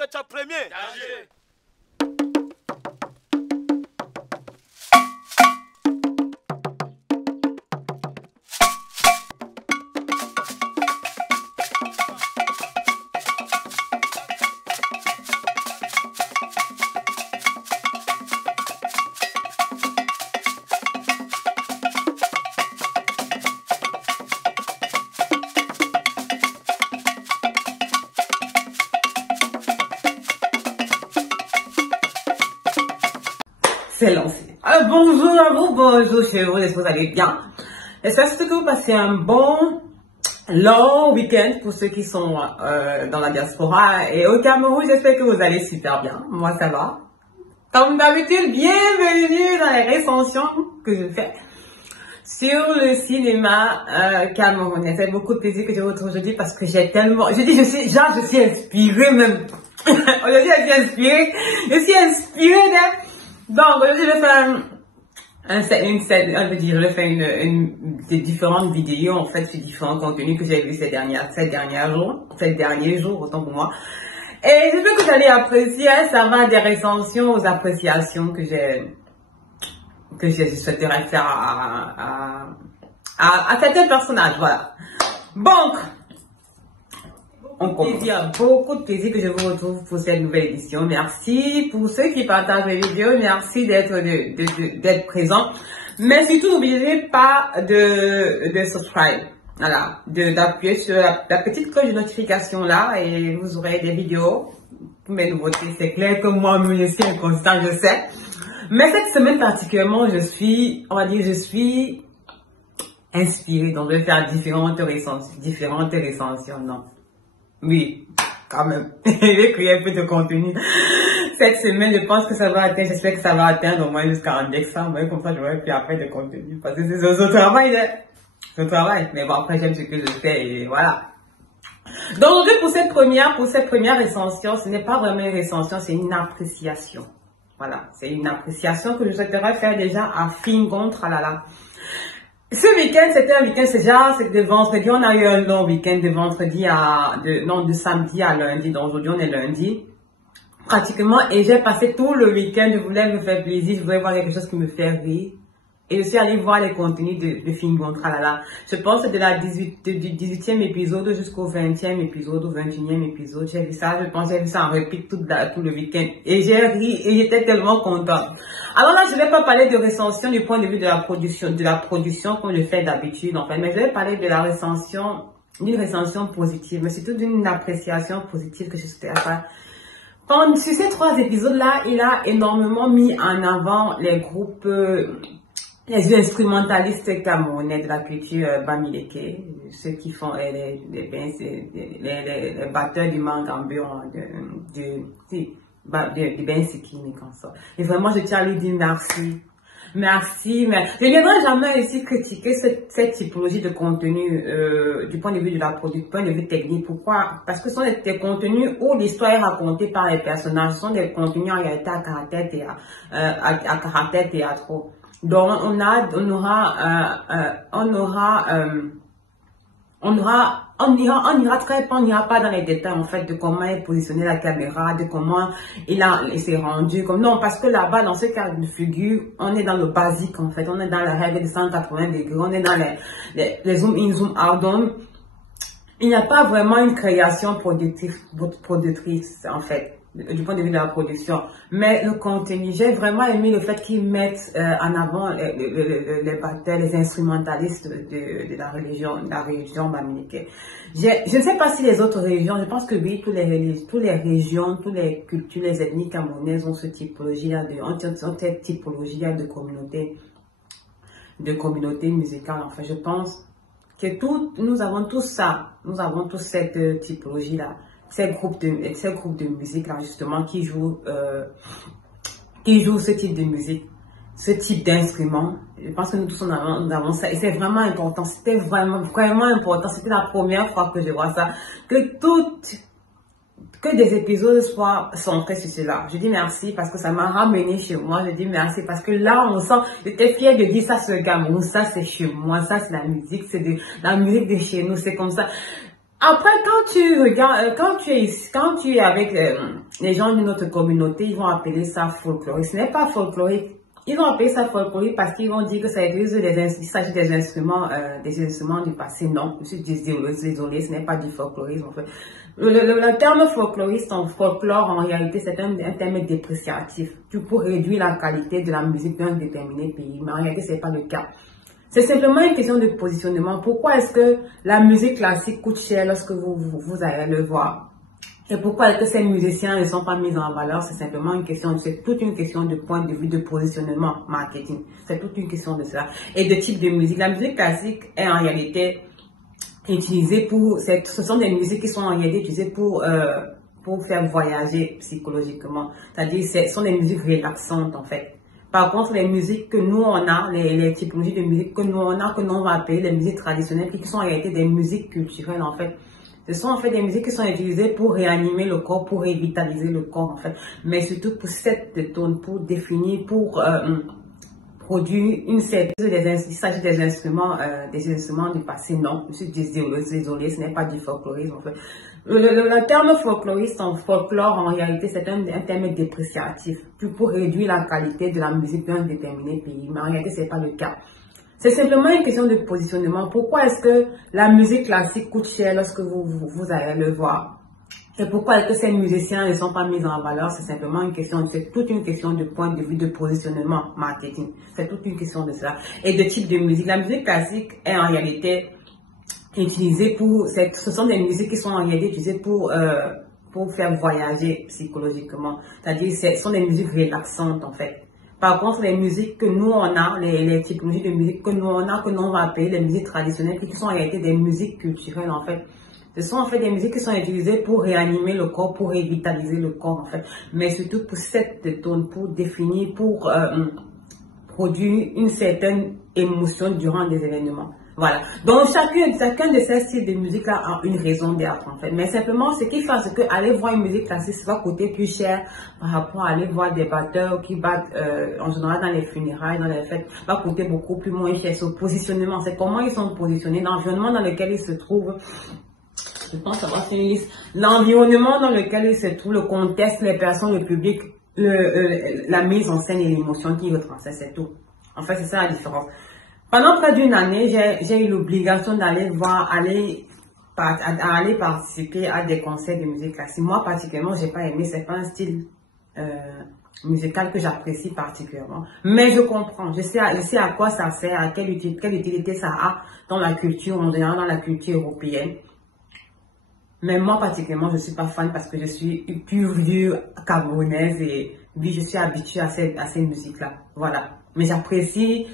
Kacha premier. Danger. C'est lancé. Alors, bonjour à vous, bonjour chez vous, j'espère que vous allez bien. J'espère que vous passez un bon long week-end pour ceux qui sont dans la diaspora. Et au Cameroun, j'espère que vous allez super bien. Moi, ça va. Comme d'habitude, bienvenue dans les recensions que je fais sur le cinéma camerounais. C'est beaucoup de plaisir que je vous retrouve aujourd'hui parce que j'ai tellement... Je suis inspirée même. Aujourd'hui, je suis inspirée de... Donc, aujourd'hui, je vais faire des différentes vidéos, en fait, sur différents contenus que j'ai vus ces derniers jours, autant pour moi. Et j'espère que vous allez apprécier, ça va des recensions aux appréciations que je souhaiterais faire à certains personnages, voilà. Donc, beaucoup de plaisir que je vous retrouve pour cette nouvelle édition. Merci pour ceux qui partagent les vidéos. Merci d'être présents. Mais surtout, n'oubliez pas de subscribe. Voilà. D'appuyer sur la petite cloche de notification là et vous aurez des vidéos. Mes nouveautés, c'est clair que moi, je suis inconstant, je sais. Mais cette semaine particulièrement, je suis inspirée. Donc, je vais faire différentes recensions, non. Oui, quand même. Je vais créer un peu de contenu. Cette semaine, je pense que ça va atteindre, j'espère que ça va atteindre au moins jusqu'à un décembre. Comme ça, j'aurai plus après de contenu. Parce que c'est ce travail, ce travail. Mais bon, après, j'aime ce que je fais et voilà. Donc, aujourd'hui, pour cette première recension, ce n'est pas vraiment une recension, c'est une appréciation. Voilà. C'est une appréciation que je souhaiterais faire déjà à Fingon, tralala. Ce week-end, c'était un week-end, c'était vendredi, on a eu un long week-end de samedi à lundi, donc aujourd'hui on est lundi, pratiquement, et j'ai passé tout le week-end, je voulais me faire plaisir, je voulais voir quelque chose qui me fait rire, et je suis allée voir les contenus de Fingon, tralala. Je pense que du 18e épisode jusqu'au 20e épisode, au 21e épisode, j'ai vu ça, j'ai vu ça en repeat tout le week-end, et j'ai ri, et j'étais tellement contente. Alors là, je ne vais pas parler de recension du point de vue de la production comme je fais d'habitude, en fait, mais je vais parler de la recension, d'une recension positive, mais surtout d'une appréciation positive que je souhaite faire. Sur ces 3 épisodes-là, il a énormément mis en avant les groupes, les instrumentalistes camerounais de la culture Bamileke, ceux qui font les batteurs du Mangambio, du Ben Sikini comme ça. Et vraiment, je tiens à lui dire merci. Merci, mais je ne viendrai jamais ici critiquer cette typologie de contenu du point de vue de la production, point de vue technique. Pourquoi? Parce que ce sont des contenus où l'histoire est racontée par les personnages. Ce sont des contenus en réalité à caractère théâtral. Donc, on n'ira pas dans les détails, en fait, de comment est positionné la caméra, de comment il s'est rendu, non, parce que là-bas, dans ce cas de figure, on est dans le basique, en fait, on est dans la règle de 180 degrés, on est dans les zoom in, zoom out, donc, il n'y a pas vraiment une création productrice, en fait, du point de vue de la production, mais le contenu, j'ai vraiment aimé le fait qu'ils mettent en avant les batteurs, les instrumentalistes de la région Bamileke. Je ne sais pas si les autres régions, je pense que oui, toutes les régions, toutes les cultures, les ethnies camerounaises ont cette typologie-là de communauté musicale. Enfin, je pense que nous avons tous cette typologie-là. Ces groupes de musique là justement qui jouent ce type de musique, ce type d'instrument. Je pense que nous tous nous avons ça et c'est vraiment important. C'était vraiment important. C'était la première fois que je vois ça, que des épisodes soient centrés sur cela. Je dis merci parce que ça m'a ramené chez moi. Je dis merci parce que là on sent, j'étais fière de dire ça sur le Cameroun, ça c'est chez moi, ça c'est la musique, c'est la musique de chez nous, c'est comme ça. Après, quand tu regardes, quand tu es avec les gens de notre communauté, ils vont appeler ça folklorique. Ce n'est pas folklorique. Ils vont appeler ça folklorique parce qu'ils vont dire que ça utilise il s'agit des instruments du passé. Non, je suis désolée, ce n'est pas du folklorisme en fait. Le terme folkloriste en folklore, en réalité, c'est un terme dépréciatif. Pour réduire la qualité de la musique d'un déterminé pays. Mais en réalité, ce n'est pas le cas. C'est simplement une question de positionnement. Pourquoi est-ce que la musique classique coûte cher lorsque vous allez le voir? Et pourquoi est-ce que ces musiciens ne sont pas mis en valeur? C'est simplement une question, c'est toute une question de point de vue de positionnement marketing. C'est toute une question de cela. Et de type de musique. La musique classique est en réalité utilisée ce sont des musiques qui sont en réalité utilisées pour faire voyager psychologiquement. C'est-à-dire, ce sont des musiques relaxantes en fait. Par contre, les musiques que nous on a, les typologies de musique que nous on a, que nous on va appeler les musiques traditionnelles, qui sont en réalité des musiques culturelles en fait. Ce sont en fait des musiques qui sont utilisées pour réanimer le corps, pour revitaliser le corps en fait. Mais surtout pour set de tone, pour définir, pour produire une certaine... Il s'agit des instruments du passé. Non, je suis désolée, ce n'est pas du folklorisme en fait. Le terme folkloriste en folklore, en réalité, c'est un terme dépréciatif pour réduire la qualité de la musique d'un déterminé pays. Mais en réalité, ce n'est pas le cas. C'est simplement une question de positionnement. Pourquoi est-ce que la musique classique coûte cher lorsque vous allez le voir? Et pourquoi est-ce que ces musiciens ne sont pas mis en valeur? C'est simplement une question, c'est toute une question de point de vue de positionnement marketing. C'est toute une question de cela. Et de type de musique. La musique classique est en réalité utilisées ce sont des musiques qui sont en réalité utilisées pour faire voyager psychologiquement. C'est-à-dire, ce sont des musiques relaxantes en fait. Par contre, les musiques que nous on a, les typologies de musique que nous on a, que nous on va appeler les musiques traditionnelles, qui sont en réalité des musiques culturelles en fait. Ce sont en fait des musiques qui sont utilisées pour réanimer le corps, pour revitaliser le corps en fait. Mais surtout pour set de tone, pour définir, pour produire une certaine émotion durant des événements. Voilà. Donc, chacun de ces styles de musique-là a une raison d'être, en fait. Mais simplement, ce qui fait, c'est que aller voir une musique classique, ça va coûter plus cher par rapport à aller voir des batteurs qui battent, en général, dans les funérailles, dans les fêtes, va coûter beaucoup plus moins cher. C'est au positionnement. C'est comment ils sont positionnés, l'environnement dans lequel ils se trouvent. Je pense avoir fait une liste. L'environnement dans lequel ils se trouvent, le contexte, les personnes, le public, la mise en scène et l'émotion qui retransmet, c'est tout. En fait, c'est ça la différence. Pendant près d'une année, j'ai eu l'obligation d'aller participer à des concerts de musique classique. Moi, particulièrement, j'ai pas aimé. C'est pas un style musical que j'apprécie particulièrement. Mais je comprends. Je sais à quoi ça sert, à quelle utilité ça a dans la culture, en général, dans la culture européenne. Mais moi, particulièrement, je suis pas fan parce que je suis pure camerounaise et oui, je suis habituée à ces musiques-là. Voilà. Mais j'apprécie.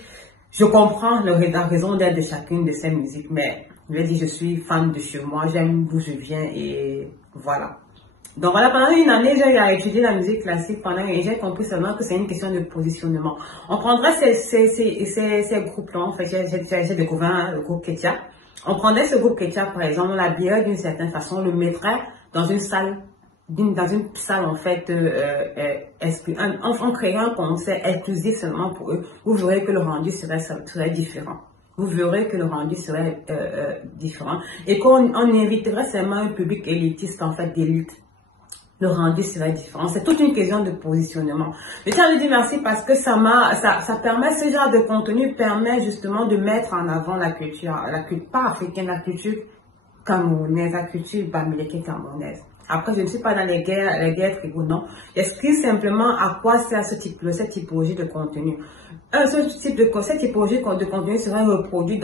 Je comprends la raison d'être de chacune de ces musiques, mais je vais dire, je suis fan de chez moi, j'aime d'où je viens et voilà. Donc voilà, pendant une année, j'ai étudié la musique classique et j'ai compris seulement que c'est une question de positionnement. On prendrait ces groupes-là, en fait, j'ai découvert le groupe Ketia. On prendrait ce groupe Ketia, par exemple, on l'habillerait d'une certaine façon, on le mettrait dans une salle en fait en créant un concert exclusif seulement pour eux, vous verrez que le rendu serait différent. Vous verrez que le rendu serait différent et qu'on inviterait seulement un public élitiste en fait d'élite. Le rendu serait différent. C'est toute une question de positionnement. Je tiens à lui dire merci parce que ça permet, ce genre de contenu permet justement de mettre en avant la culture pas africaine, la culture camerounaise, la culture bamileke camerounaise. Après, je ne suis pas dans les guerres frigo, non. J'explique simplement à quoi sert cette typologie de contenu. Cette typologie de contenu serait reproduit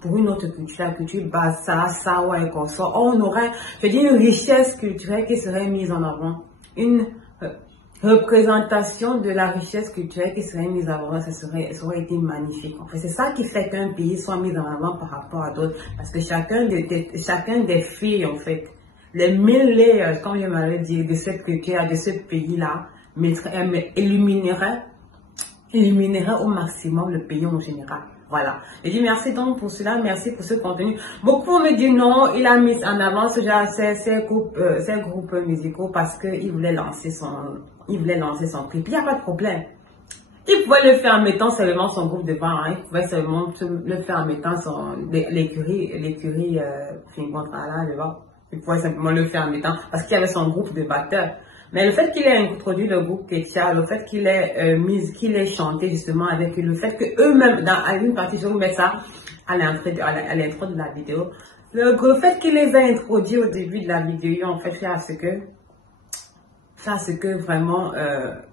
pour une autre culture, la culture Bassa, Sawa et consort. On aurait, je dis, une richesse culturelle qui serait mise en avant. Une représentation de la richesse culturelle qui serait mise en avant, ça aurait été magnifique. En fait, c'est ça qui fait qu'un pays soit mis en avant par rapport à d'autres. Parce que chacun des filles, en fait, les 1000 layers, comme je m'avais dit, de cette culture, de ce pays-là, illuminerait au maximum le pays en général. Voilà. Je dis merci donc pour cela, merci pour ce contenu. Beaucoup me disent non, il a mis en avant ces groupes musicaux parce qu'il voulait lancer son clip. Il n'y a pas de problème. Il pouvait le faire en mettant seulement son groupe de vent, hein. Il pouvait seulement le faire en mettant l'écurie Fingontrala devant. Il pouvait simplement le faire en mettant, parce qu'il y avait son groupe de batteurs. Mais le fait qu'il ait introduit le groupe Ketia, le fait qu'il ait qu'il ait chanté justement avec eux, le fait que eux-mêmes, à une partie, je vous mets ça à l'intro de la vidéo, le fait qu'il les a introduits au début de la vidéo, en fait, fait à ce que vraiment,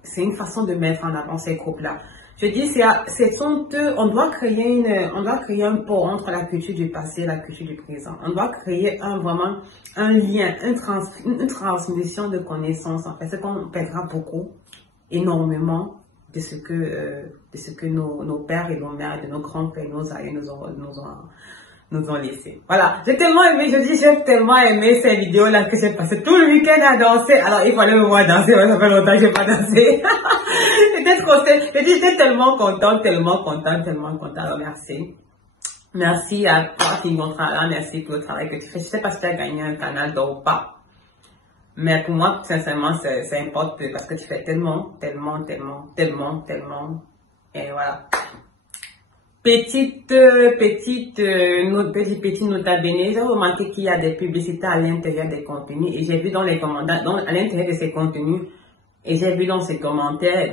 c'est une façon de mettre en avant ces groupes-là. Je dis, on doit créer un pont entre la culture du passé et la culture du présent. On doit créer vraiment un lien, une transmission de connaissances. En fait, ce qu'on perdra beaucoup, énormément de ce que nos pères et nos mères, de nos grands-pères et nos aïeux nous ont laissé. Voilà, j'ai tellement aimé, j'ai tellement aimé ces vidéos-là que j'ai passé tout le week-end à danser. Alors, il fallait me voir danser, ça fait longtemps que j'ai pas dansé. J'étais tellement contente. Alors, merci. Merci à toi, Fingontrala, merci pour le travail que tu fais. Je sais pas si tu as gagné un canal d'or ou pas. Mais pour moi, sincèrement, ça importe parce que tu fais tellement. Et voilà. Petite nota bene, j'ai remarqué qu'il y a des publicités à l'intérieur des contenus et j'ai vu dans les commentaires, à l'intérieur de ces contenus, et j'ai vu dans des commentaires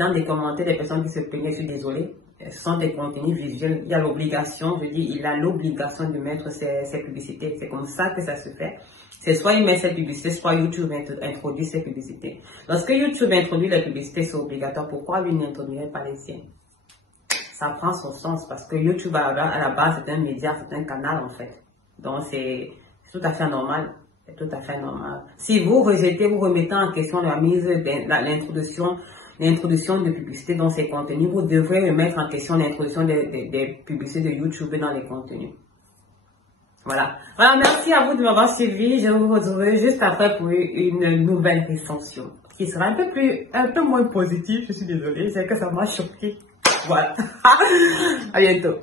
des personnes qui se plaignaient, je suis désolée, ce sont des contenus visuels, il y a l'obligation, il a l'obligation de mettre ces publicités, c'est comme ça que ça se fait. C'est soit il met ces publicités, soit YouTube introduit ces publicités. Lorsque YouTube introduit les publicités, c'est obligatoire, pourquoi lui n'introduirait pas les siennes? Ça prend son sens parce que YouTube à la base c'est un média, c'est un canal en fait. Donc c'est tout à fait normal. C'est tout à fait normal. Si vous remettez en question la mise, l'introduction de publicité dans ces contenus, vous devrez remettre en question l'introduction des publicités de YouTube dans les contenus. Voilà. Voilà, merci à vous de m'avoir suivi. Je vous retrouverai juste après pour une nouvelle recension qui sera un peu moins positive. Je suis désolée, c'est que ça m'a choqué. Voilà. À bientôt.